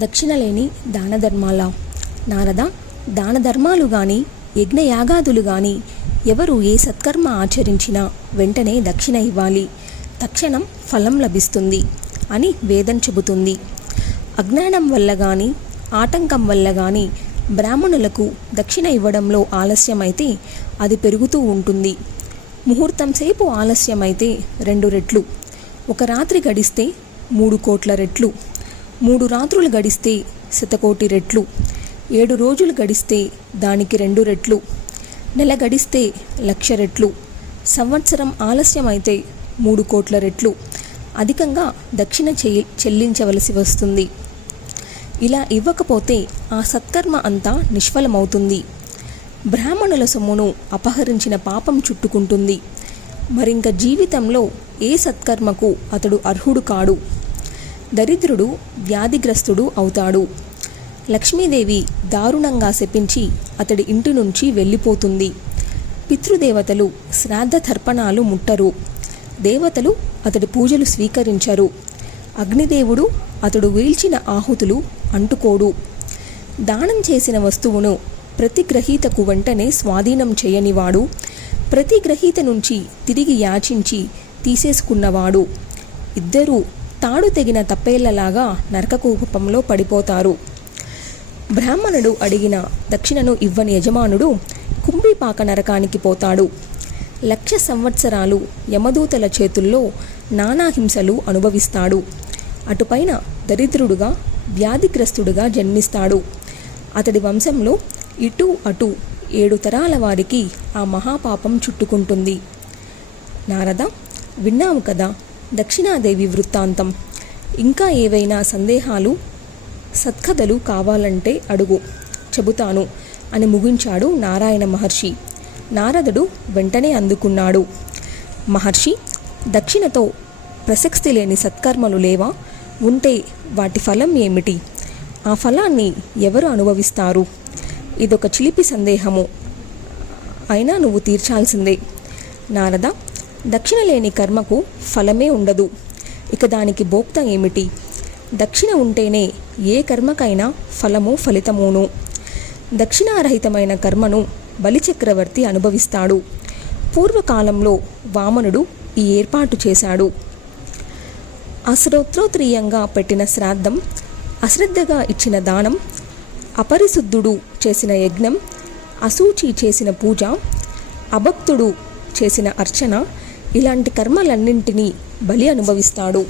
దక్షిణ లేని దాన ధర్మాల. నారద, దాన ధర్మాలు గాని యజ్ఞయాగాదులు గాని ఎవరు ఏ సత్కర్మ ఆచరించినా వెంటనే దక్షిణ ఇవ్వాలి, తక్షణం ఫలం లభిస్తుంది అని వేదం చెబుతుంది. అజ్ఞానం వల్ల కానీ ఆటంకం వల్ల కానీ బ్రాహ్మణులకు దక్షిణ ఇవ్వడంలో ఆలస్యమైతే అది పెరుగుతూ ఉంటుంది. ముహూర్తం సేపు ఆలస్యమైతే 2 రెట్లు, ఒక రాత్రి గడిస్తే 3 కోట్ల రెట్లు, 3 రాత్రులు గడిస్తే 1,000,000,000 రెట్లు, 7 రోజులు గడిస్తే దానికి 2 రెట్లు, నెల గడిస్తే 1,00,000 రెట్లు, సంవత్సరం ఆలస్యమైతే 3 కోట్ల రెట్లు అధికంగా దక్షిణ చెల్లించవలసి వస్తుంది. ఇలా ఇవ్వకపోతే ఆ సత్కర్మ అంతా నిష్ఫలమవుతుంది. బ్రాహ్మణుల సొమ్మును అపహరించిన పాపం చుట్టుకుంటుంది. మరింక జీవితంలో ఏ సత్కర్మకు అతడు అర్హుడు కాడు. దరిద్రుడు, వ్యాధిగ్రస్తుడు అవుతాడు. లక్ష్మీదేవి దారుణంగా శపించి అతడి ఇంటి నుంచి వెళ్ళిపోతుంది. పితృదేవతలు శ్రాద్ధ తర్పణాలు ముట్టరు. దేవతలు అతడి పూజలు స్వీకరించరు. అగ్నిదేవుడు అతడు వీల్చిన ఆహుతులు అంటుకోడు. దానం చేసిన వస్తువును ప్రతి గ్రహీతకు వెంటనే స్వాధీనం చేయనివాడు, ప్రతి గ్రహీత నుంచి తిరిగి యాచించి తీసేసుకున్నవాడు. ఇద్దరూ తాడు తెగిన తప్పేళ్లలాగా నరకకూపంలో పడిపోతారు. బ్రాహ్మణుడు అడిగిన దక్షిణను ఇవ్వని యజమానుడు కుంభీపాక నరకానికి పోతాడు. 1,00,000 సంవత్సరాలు యమదూతల చేతుల్లో నానాహింసలు అనుభవిస్తాడు. అటుపైన దరిద్రుడుగా, వ్యాధిగ్రస్తుడుగా జన్మిస్తాడు. అతడి వంశంలో ఇటు అటు 7 తరాల వారికి ఆ మహాపాపం చుట్టుకుంటుంది. నారద, విన్నావు కదా దక్షిణాదేవి వృత్తాంతం. ఇంకా ఏవైనా సందేహాలు, సత్కథలు కావాలంటే అడుగు, చెబుతాను అని ముగించాడు నారాయణ మహర్షి. నారదుడు వెంటనే అందుకున్నాడు. మహర్షి, దక్షిణతో ప్రసక్తి లేని సత్కర్మలు లేవా? ఉంటే వాటి ఫలం ఏమిటి? ఆ ఫలాన్ని ఎవరు అనుభవిస్తారు? ఇదొక చిలిపి సందేహము, అయినా నువ్వు తీర్చాల్సిందే. నారద, దక్షిణ లేని కర్మకు ఫలమే ఉండదు. ఇక దానికి భోక్త ఏమిటి? దక్షిణ ఉంటేనే ఏ కర్మకైనా ఫలము ఫలితమును. దక్షిణారహితమైన కర్మను బలిచక్రవర్తి అనుభవిస్తాడు. పూర్వకాలంలో వామనుడు ఈ ఏర్పాటు చేశాడు. అశ్రోత్రోత్రీయంగా పెట్టిన శ్రాద్ధం, అశ్రద్ధగా ఇచ్చిన దానం, అపరిశుద్ధుడు చేసిన యజ్ఞం, అశూచి చేసిన పూజ, అభక్తుడు చేసిన అర్చన, ఇలాంటి కర్మలన్నింటినీ బలి అనుభవిస్తాడు.